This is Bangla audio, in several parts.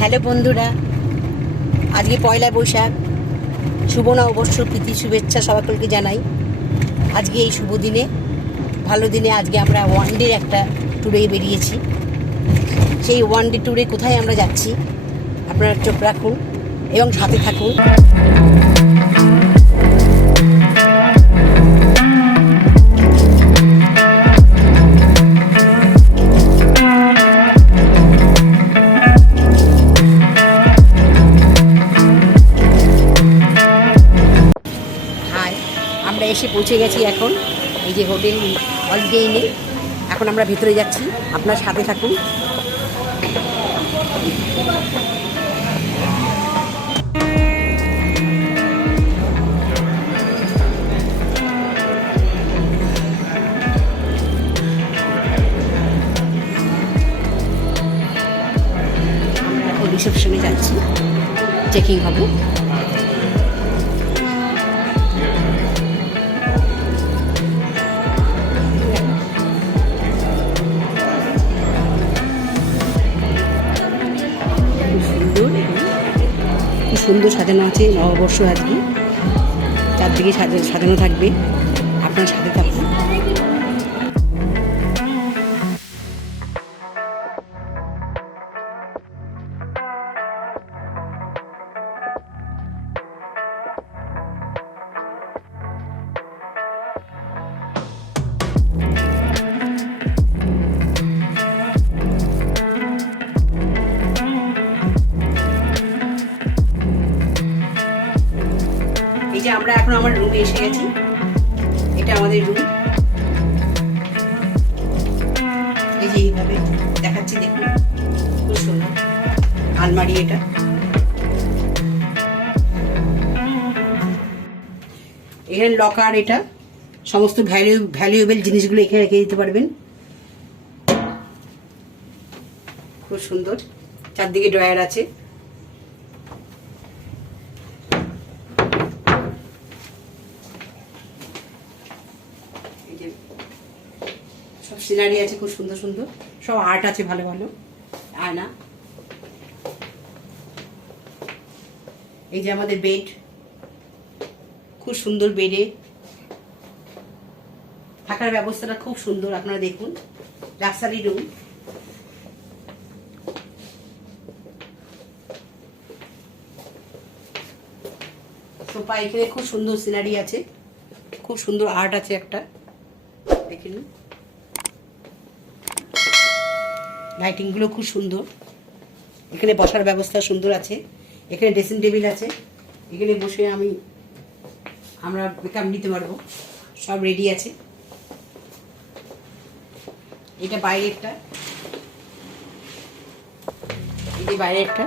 হ্যালো বন্ধুরা, আজকে পয়লা বৈশাখ, শুভ নববর্ষ প্রীতি শুভেচ্ছা সকলকে জানাই। আজকে এই শুভ দিনে, ভালো দিনে আজকে আমরা ওয়ান ডে একটা ট্যুরে বেরিয়েছি। সেই ওয়ান ডে ট্যুরে কোথায় আমরা যাচ্ছি আপনারা চোখ রাখুন এবং সাথে থাকুন। আমরা এসে পৌঁছে গেছি এখন এই যে হোটেল হলিডে ইনে। এখন আমরা ভেতরে যাচ্ছি, আপনার সাথে থাকুন। আমরা এখন রিসেপশনে যাচ্ছি, চেকিং হবে। খুব সুন্দর সাজানো আছে নববর্ষ আজকে, চারদিকে সাজানো থাকবে, আপনার সাথে থাকুন। এই যে আমরা এখন আমার রুমে এসে গেছি, এটা আমাদের রুম। এই যে এইভাবে দেখাচ্ছি, দেখুন খুব সুন্দর আলমারি। এটা এখানে লকার, এটা সমস্ত ভ্যালুয়েবল জিনিসগুলো এখানে রেখে দিতে পারবেন। খুব সুন্দর, চারদিকে ড্রয়ার আছে। সব সিনারি আছে খুব সুন্দর সুন্দর, সব আর্ট আছে ভালো ভালো আয়না। এই যে আমাদের বেড, খুব সুন্দর। বেডে থাকার ব্যবস্থাটা খুব সুন্দর, আপনারা দেখুন। Luxury room. সোফা, এখানে খুব সুন্দর সিনারি আছে, খুব সুন্দর আর্ট আছে একটা, দেখে নিন। লাইটিং গুলো খুব সুন্দর। এখানে বসার ব্যবস্থা সুন্দর আছে, এখানে ড্রেসিং টেবিল আছে, এখানে বসে আমরা মেকআপ নিতে পারবো, সব রেডি আছে। এটা বাইরেরটা, এই যে বাইরেরটা।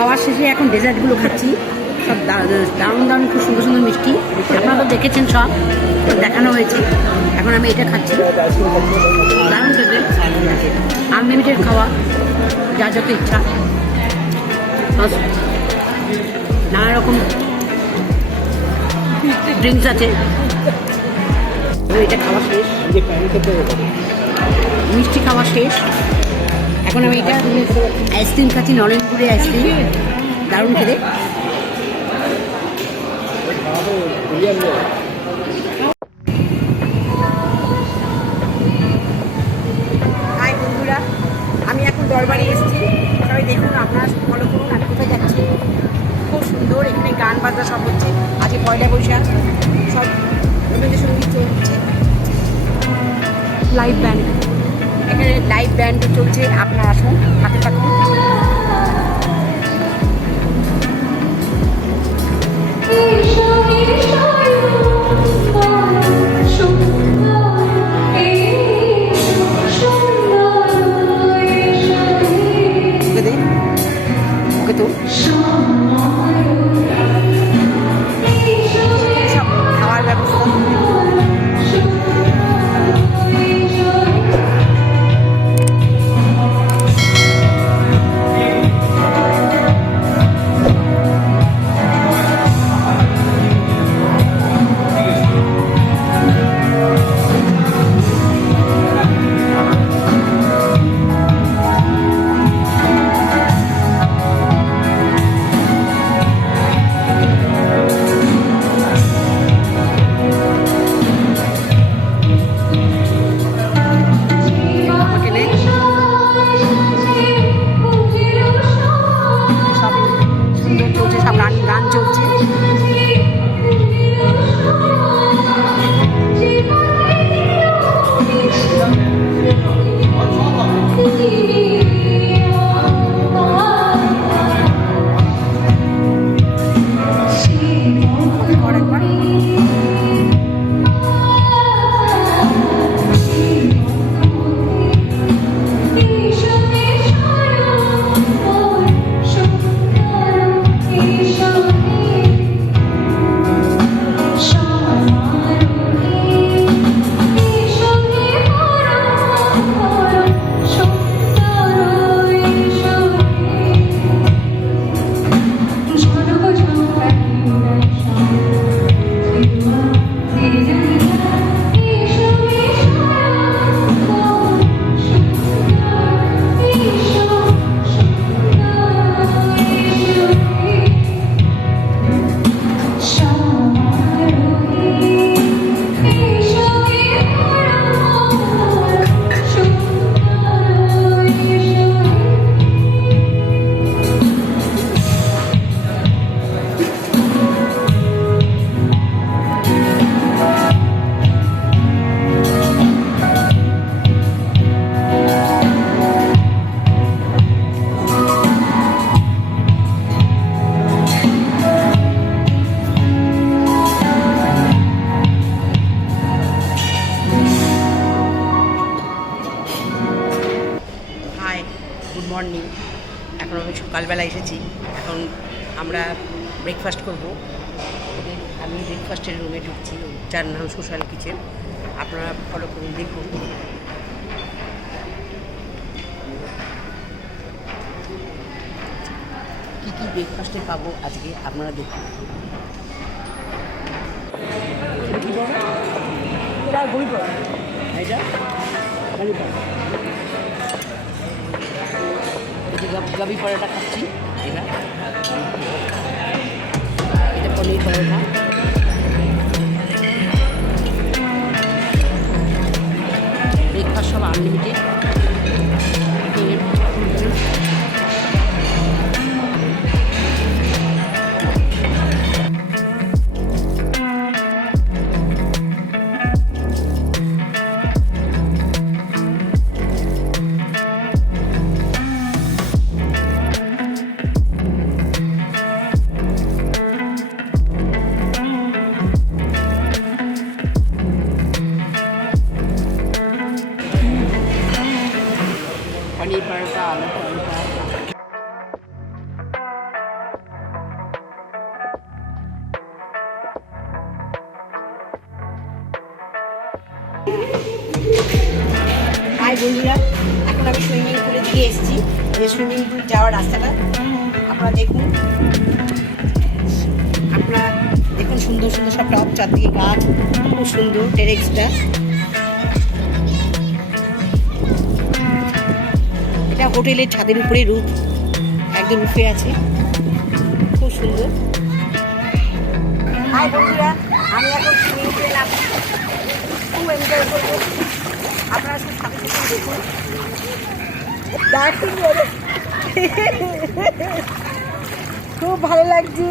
খাওয়ার শেষে এখন ডেজার্টগুলো খাচ্ছি, সব দারুণ দারুণ খুব সুন্দর সুন্দর মিষ্টি, আপনারা তো দেখেছেন, সব দেখানো হয়েছে। এখন আমি এটা খাচ্ছি, দারুণ খেতে, আনলিমিটেড খাওয়া, যার যত ইচ্ছা, নানা রকম ড্রিঙ্কস আছে। এটা খাওয়া শেষ, মিষ্টি খাওয়া শেষ, এখন আমি এটা আইসক্রিম খাচ্ছি, নলেনপুরে আইসক্রিম, দারুণ খেতে। হাই বন্ধুরা, আমি এখন দরবারে এসেছি, সবাই দেখুন, আপনারা ফলো করুন আমি কোথায় যাচ্ছি। খুব সুন্দর, এখানে গান বাজনা সব হচ্ছে, আজকে পয়লা বৈশাখ, সব রবীন্দ্রসঙ্গীত চলছে, লাইভ ব্যান্ড, এখানে লাইভ ব্যান্ড চলছে, আপনারা আসুন, হাতে থাকুন। ওকে তো সব খাওয়ার ব্যবস্থা, মর্নিং। এখন আমি সকালবেলা এসেছি, এখন আমরা ব্রেকফাস্ট করব। আমি ব্রেকফাস্টের রুমে ঢুকছি, যার নাম সোশ্যাল কিচেন, আপনারা ফলো করুন, দেখুন। কী কী ব্রেকফাস্টে পাবো আজকে আপনারা দেখুন। গাবি পরোটা খাচ্ছি, এটা পনির পরোটা, ব্রেকফাস্ট সব আনলিমিটেড। पनीर पराठा, आलू पराठा। হাই বন্ধুরা, এখন আমি সুইমিং পুলের দিকে এসেছি। যে সুইমিং পুল যাওয়ার রাস্তাটা আপনারা দেখুন, সুন্দর সুন্দর সব টপ, চারদিকে গাছ, খুব সুন্দর টেরেক্সটা। এটা হোটেলের ছাদের উপরে রুফ, একদম রুফে আছে, খুব সুন্দর। হাই বন্ধুরা, আমি এখন সুইমিং পুলে নামছি, খুব এনজয় করবো। আপনারা শুধু সাথে সাথে দেখুন, খুব ভালো লাগছে।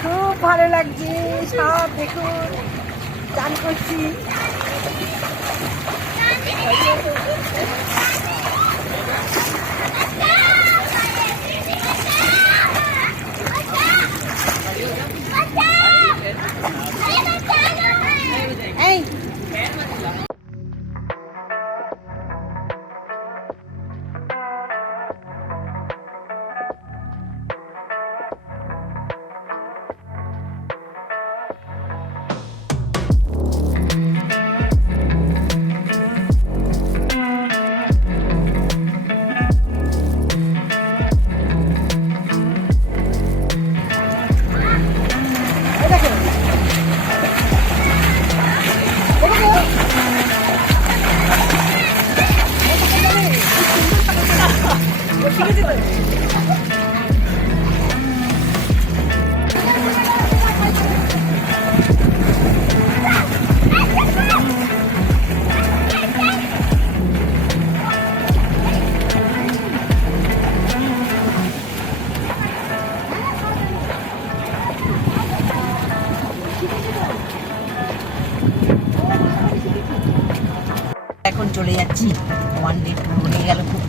খুব ভালো লাগছে, সব দেখুন, চান করছি। এখন চলে যাচ্ছি, 1 ডে ট্যুর হয়ে গেল, খুব